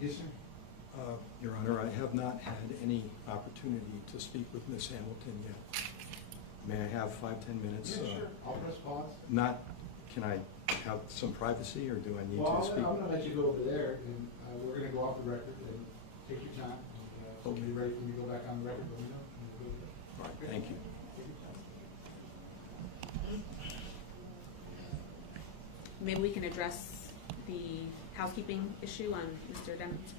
Yes, sir. Your Honor, I have not had any opportunity to speak with Ms. Hamilton yet. May I have 5-10 minutes? Yeah, sure. I'll press pause. Can I have some privacy, or do I need Well, to speak? I'm going to let you go over there, and we're going to go off the record and take your time. So when you're ready for me to go back on the record, let me know. And we'll go over there. All right, thank you. Take your time. Maybe we can address the housekeeping issue on Mr.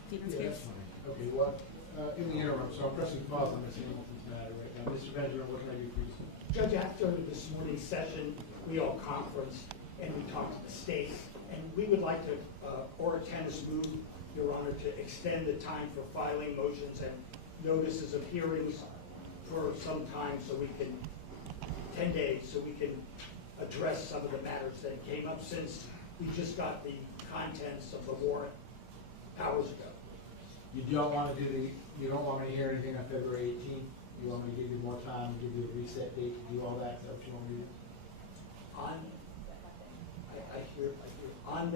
Stevens' Yeah, case? that's fine. Okay, well, in the interim, so I'm pressing pause on Ms. Hamilton's matter right now. Mr. Benjamin, what can I do for you, sir? Judge, after this morning's session, we all conferenced and we talked to the state, and we would like to, or tennis move, Your Honor, to extend the time for filing motions and notices of hearings for some time, so we can, 10 days, so we can address some of the matters that came up since we just got the contents of the warrant hours ago. You don't want to you don't want me to hear anything on February 18th? You want me to give you more time, give you a reset date, to do all that? Is that what you want me to do? On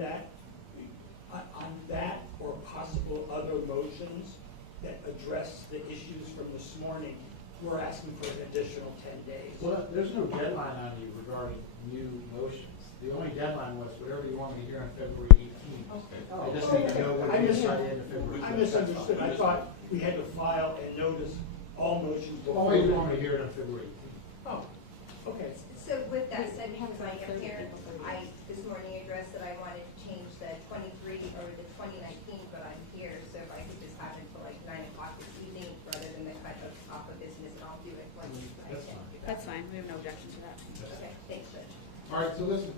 that or possible other motions that address the issues from this morning, we're asking for an additional 10 days. Well, there's no deadline on you regarding new motions. The only deadline was whatever you want me to hear on February 18th. I just need to know what it is by the end of February. I misunderstood. I thought we had to file and notice all motions before. Always want me to hear it on February 18th. Oh, okay. So with that said, because I am here, I this morning addressed that I wanted to change the 23 or the 2019, but I'm here, so if I could just have it until like 9 o'clock this evening rather than the cut off of business, and I'll do it once I That's can. fine. That's fine, we have no objection to that. Okay, thanks, Judge. All right, so listen,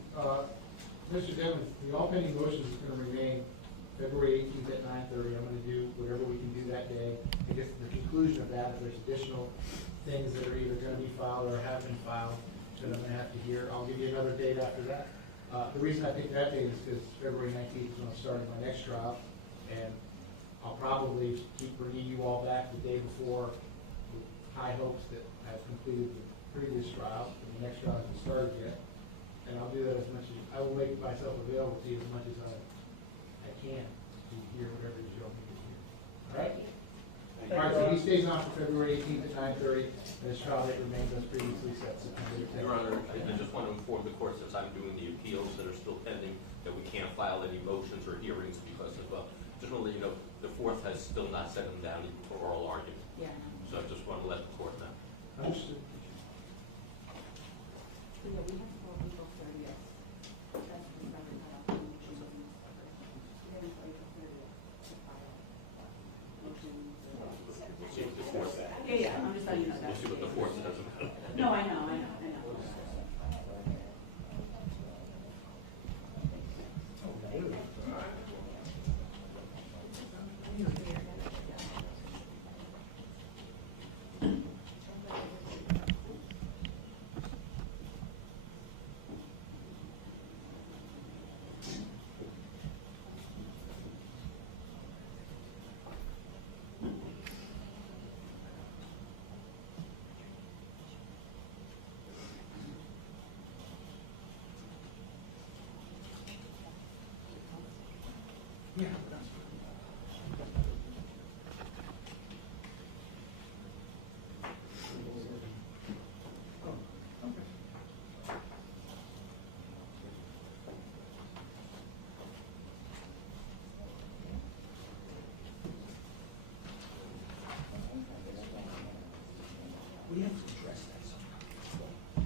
Mr. Devlin, the all pending motions is going to remain February 18th at 9:30. I'm going to do whatever we can do that day. I guess the conclusion of that, if there's additional things that are either going to be filed or have been filed that I'm going to have to hear, I'll give you another date after that. The reason I picked that date is because February 19th is when I'm starting my next trial, and I'll probably keep bringing you all back the day before with high hopes that I've completed the previous trial, and the next trial hasn't started yet. And I'll do that as much as, I will make myself available to you as much as I can to hear whatever you want me to hear. All right? All right, so he stays on for February 18th at 9:30, and his trial date remains as previously set, September 10th. Your Honor, I just want to inform the court, since I'm doing the appeals that are still pending, that we can't file any motions or hearings because of, just want to let you know, the fourth has still not set them down for oral argument. Yeah. So I just want to let the court know. Understood. So yeah, we have to go April 30th. That's the November cutoff, which is we have until April 30th to file motions. We'll see what the fourth says. Yeah, I'm just letting you know that. We'll see what the fourth says. No, I know. Yeah. We have to address that somehow.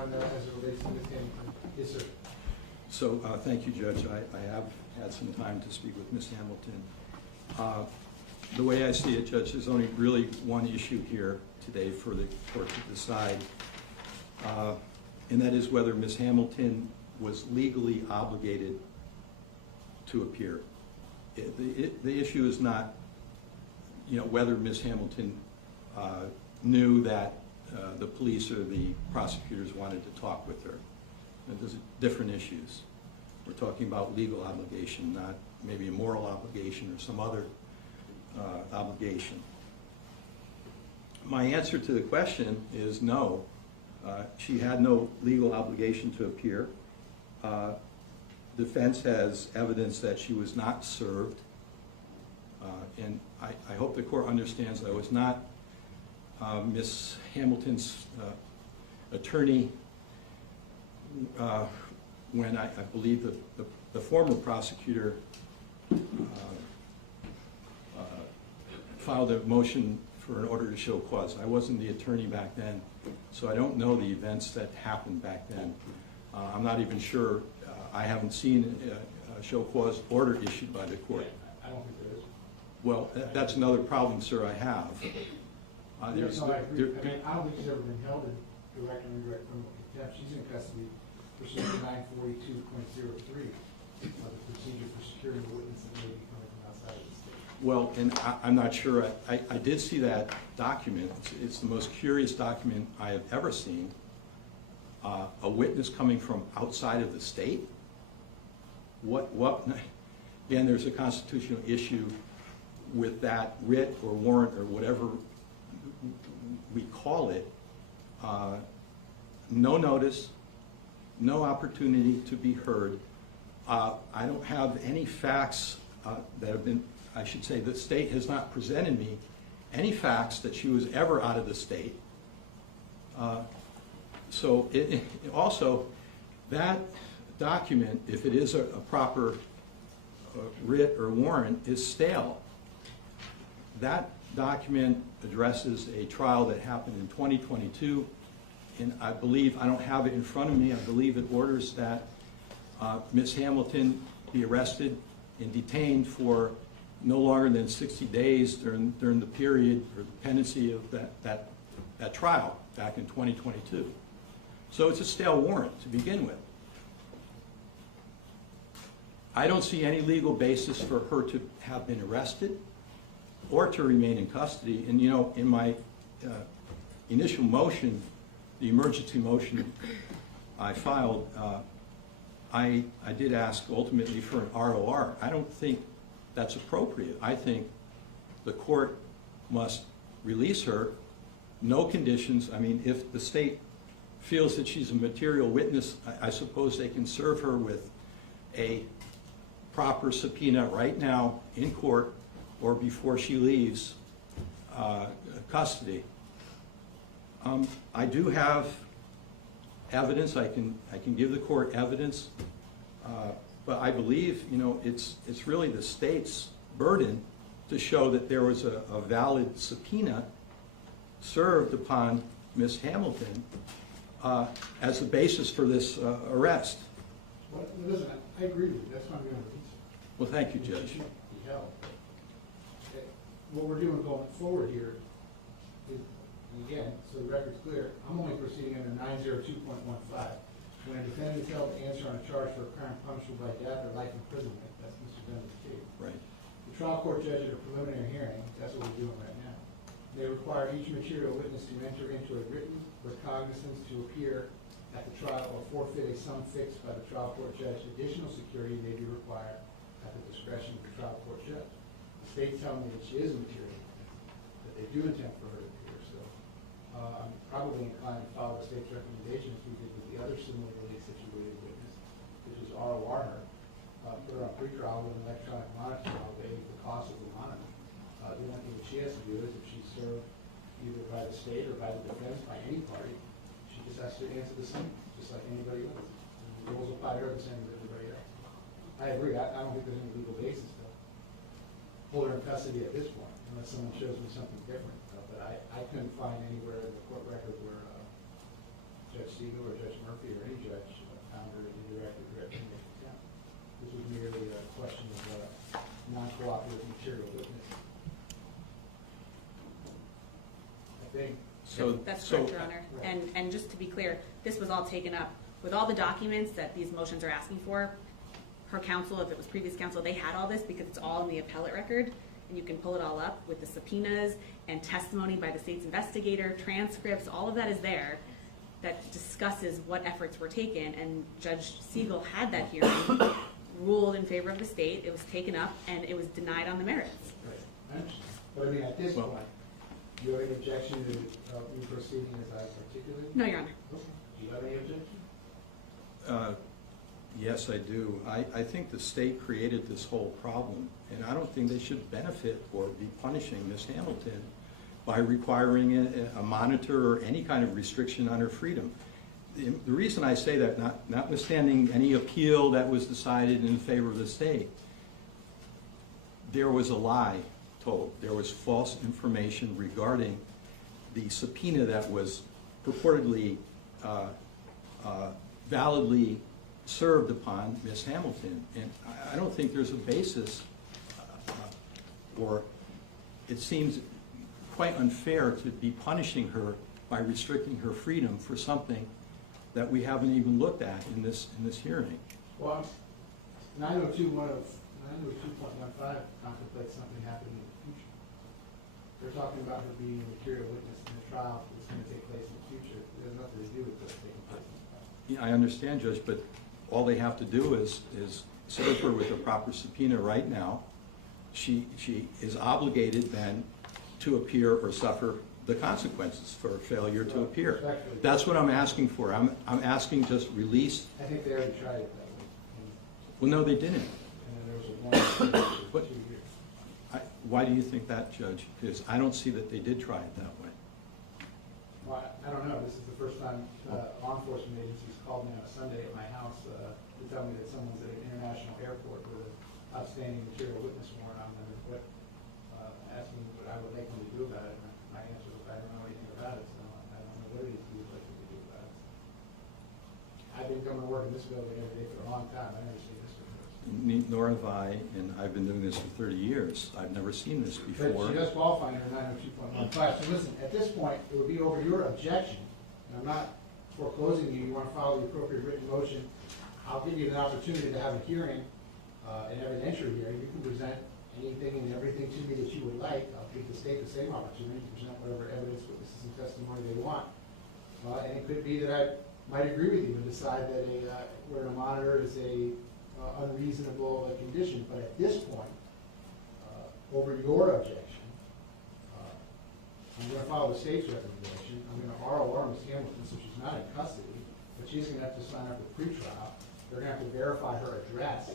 on as it relates to Ms. Hamilton. Yes, sir. So, thank you, Judge. I have had some time to speak with Ms. Hamilton. The way I see it, Judge, there's only really one issue here today for the court to decide, and that is whether Ms. Hamilton was legally obligated to appear. The issue is not, whether Ms. Hamilton knew that the police or the prosecutors wanted to talk with her. There's different issues. We're talking about legal obligation, not maybe a moral obligation or some other obligation. My answer to the question is no. She had no legal obligation to appear. Defense has evidence that she was not served. And I hope the court understands I was not Ms. Hamilton's attorney when I believe the former prosecutor filed a motion for an order to show cause. I wasn't the attorney back then, so I don't know the events that happened back then. I'm not even sure. I haven't seen a show cause order issued by the court. I don't think there is. Well, that's another problem, sir, I have. No, I agree. I don't think she's ever been held in direct and indirect criminal contempt. She's in custody pursuant to 942.03 of the procedure for securing a witness that may be coming from outside of the state. Well, and I'm not sure. I did see that document. It's the most curious document I have ever seen. A witness coming from outside of the state? What? Again, there's a constitutional issue with that writ or warrant or whatever we call it. No notice, no opportunity to be heard. I don't have any facts that have been, I should say, the state has not presented me any facts that she was ever out of the state. So also, that document, if it is a proper writ or warrant, is stale. That document addresses a trial that happened in 2022, and I believe, I don't have it in front of me, I believe it orders that Ms. Hamilton be arrested and detained for no longer than 60 days during the period or the pendency of that trial back in 2022. So it's a stale warrant to begin with. I don't see any legal basis for her to have been arrested or to remain in custody. And in my initial motion, the emergency motion I filed, I did ask ultimately for an ROR. I don't think that's appropriate. I think the court must release her, no conditions. I mean, if the state feels that she's a material witness, I suppose they can serve her with a proper subpoena right now in court or before she leaves custody. I do have evidence. I can give the court evidence, but I believe it's really the state's burden to show that there was a valid subpoena served upon Ms. Hamilton as the basis for this arrest. Well, listen, I agree with you. That's why I'm going to release her. Well, thank you, Judge. She should be held. What we're doing going forward here is, and again, so the record's clear, I'm only proceeding under 902.15. When a defendant is held to answer on a charge for a crime punishable by death or life imprisonment, that's Mr. Dunlap's case. Right. The trial court judge at a preliminary hearing, that's what we're doing right now, they require each material witness to enter into a written recognizance to appear at the trial or forfeit a sum fixed by the trial court judge. Additional security may be required at the discretion of the trial court judge. The state's telling me that she is a material witness, that they do intend for her to appear, so I'm probably inclined to follow the state's recommendations we did with the other similarly situated witness, which is ROR her, put her on pretrial with an electronic monitor while paying the cost of the monitor. The only thing that she has to do is if she's served either by the state or by the defense, by any party, she just has to answer the same, just like anybody else. And the rules apply to her the same as everybody else. I agree. I don't think there's any legal basis to hold her in custody at this point, unless someone shows me something different. But I couldn't find anywhere in the court record where Judge Judge Siegel or Judge Murphy or any judge found her indirectly threatening the contempt. This was merely a question of non-cooperative material witness. I think. That's correct, Your Honor. And just to be clear, this was all taken up with all the documents that these motions are asking for. Her counsel, if it was previous counsel, they had all this because it's all in the appellate record, and you can pull it all up with the subpoenas and testimony by the state's investigator, transcripts, all of that is there that discusses what efforts were taken, and Judge Siegel had that hearing, ruled in favor of the state, it was taken up, and it was denied on the merits. Right, I understand. But I mean, at this point, do you have any objection to me proceeding as I articulated? No, Your Honor. Okay. Do you have any objection? Yes, I do. I think the state created this whole problem, and I don't think they should benefit or be punishing Ms. Hamilton by requiring a monitor or any kind of restriction on her freedom. The reason I say that, notwithstanding any appeal that was decided in favor of the state, there was a lie told. There was false information regarding the subpoena that was purportedly validly served upon Ms. Hamilton. And I don't think there's a basis, or it seems quite unfair to be punishing her by restricting her freedom for something that we haven't even looked at in this hearing. Well, 902.15 contemplates something happening in the future. They're talking about her being a material witness in a trial that's going to take place in the future. It has nothing to do with this taking place in the past. Yeah, I understand, Judge, but all they have to do is serve her with a proper subpoena right now. She is obligated then to appear or suffer the consequences for failure to appear. That's what I'm asking for. I'm asking just release. I think they already tried it that way. Well, no, they didn't. And then there was a warrant for 2 years. Why do you think that, Judge? Because I don't see that they did try it that way. Well, I don't know. This is the first time law enforcement agencies called me on a Sunday at my house to tell me that someone's at an international airport with an outstanding material witness warrant on them, and asked me what I would like them to do about it. And my answer was, I don't know anything about it, so I don't know what it is you would like me to do about it. I've been coming to work in this building every day for a long time. I've never seen this before. Nor have I, and I've been doing this for 30 years. I've never seen this before. But she does qualify under 902.15. So listen, at this point, it would be over your objection, and I'm not foreclosing you. You want to follow the appropriate written motion. I'll give you an opportunity to have a hearing, an evidentiary hearing. You can present anything and everything to me that you would like. I'll give the state the same opportunity to present whatever evidence, witnesses, and testimony they want. And it could be that I might agree with you and decide that wearing a monitor is a unreasonable condition. But at this point, over your objection, I'm going to follow the state's recommendation. I'm going to ROR Ms. Hamilton, so she's not in custody, but she's going to have to sign up for pretrial. They're going to have to verify her address,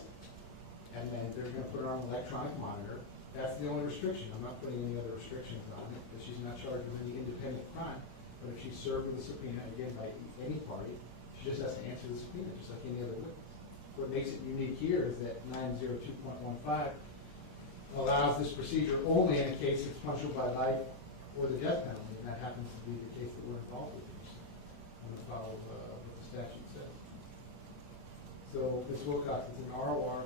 and then they're going to put her on an electronic monitor. That's the only restriction. I'm not putting any other restrictions on it, because she's not charged with any independent crime. But if she's served with a subpoena, again, by any party, she just has to answer the subpoena, just like any other witness. What makes it unique here is that 902.15 allows this procedure only in a case that's punishable by life or the death penalty, and that happens to be the case that we're involved with here. I'm going to follow what the statute says. So, Ms. Wilcox, it's an ROR,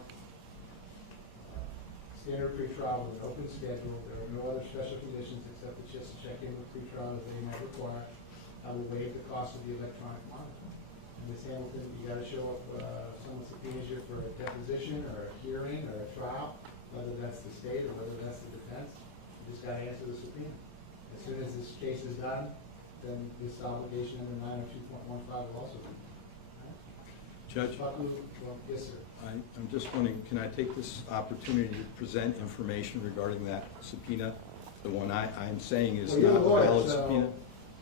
standard pretrial with an open schedule. There are no other special conditions except that she has to check in with pretrial as they might require. I will waive the cost of the electronic monitor. And Ms. Hamilton, you got to show up, someone subpoenas you for a deposition or a hearing or a trial, whether that's the state or whether that's the defense. You just got to answer the subpoena. As soon as this case is done, then this obligation under 902.15 will also be. Judge? Well, yes, sir. I'm just wondering, can I take this opportunity to present information regarding that subpoena? The one I'm saying is Well, you're not the a lawyer, valid so subpoena?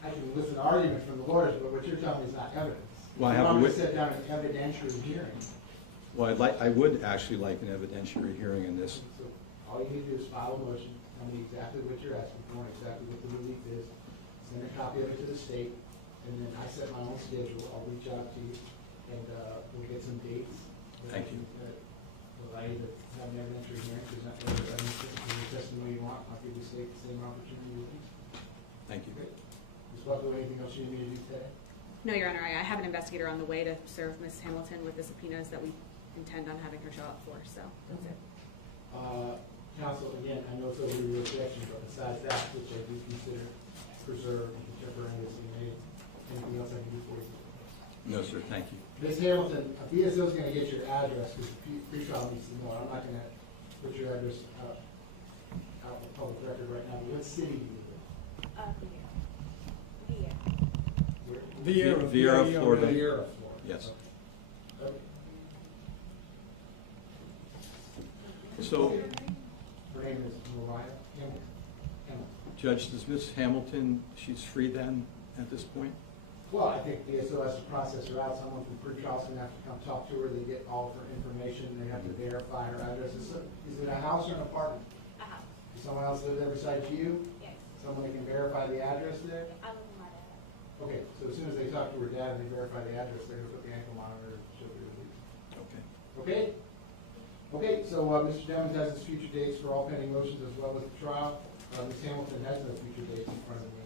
I can listen to argument from the lawyers, but what you're telling me is not evidence. Well, I You have a want me to wit- sit down an evidentiary hearing. Well, I would actually like an evidentiary hearing in this. So all you need to do is file a motion, tell me exactly what you're asking for, and exactly what the relief is, send a copy of it to the state, and then I set my own schedule. I'll reach out to you, and we'll get some dates. Thank you. Will allow you to have an evidentiary hearing, present whatever testimony you want. I'll give the state the same opportunity. Thank you. Ms. Buckler, anything else you need me to do today? No, Your Honor, I have an investigator on the way to serve Ms. Hamilton with the subpoenas that we intend on having her show up for, so that's it. Counsel, again, I know it's over your objection, but besides that, which I do consider preserved and contemporaneously made, anything else I can do for you? No, sir, thank you. Ms. Hamilton, a BSO is going to get your address because pre-trial needs to know. I'm not going to put your address out in public record right now, but what city do you live in? Viera, Florida. Viera, Florida. Yes. Okay. So, Her name is Mariah Hamilton. Judge, does Ms. Hamilton, she's free then at this point? Well, I think BSO has to process her out. Someone from pre-trial is going to have to come talk to her. They get all of her information. They have to verify her address. Is it a house or an apartment? A house, Does someone else live there besides you? yes. Someone that can verify the address there? I live with my dad. Okay, so as soon as they talk to her dad and they verify the address, they're going to put the ankle monitor and she'll be released. Okay. Okay? Okay, so Mr. Demons has his future dates for all pending motions as well as the trial. Ms. Hamilton has no future dates in front of me,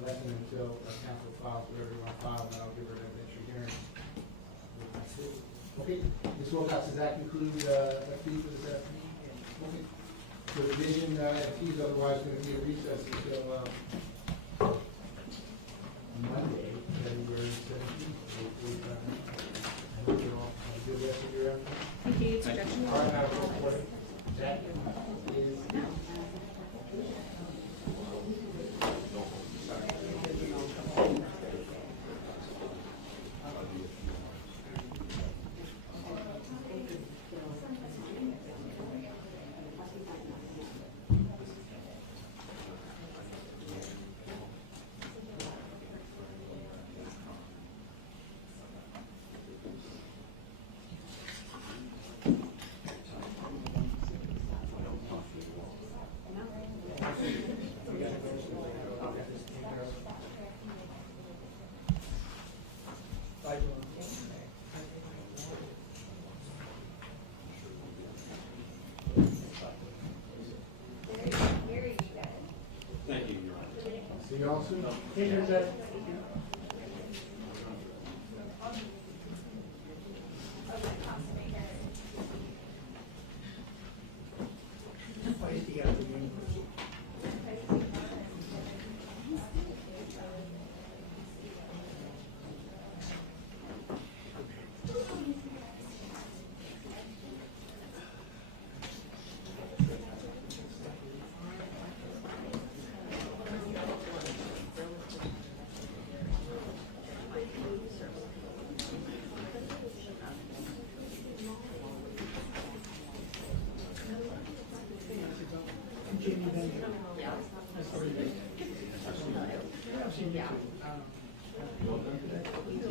unless and until council files whatever you want to file, and I'll give her an evidentiary hearing. Okay, Ms. Wilcox, does that conclude the fee for this afternoon? Okay. So the division fees otherwise going to be a recess until Monday, February 17th. I hope you all have a good rest of your afternoon. Thank you. It's objection. All right, Madam Clerk, that is. Thank you, Your Honor. See you all soon. Here's that. Feisty afternoon.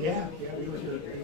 Yeah, we were here.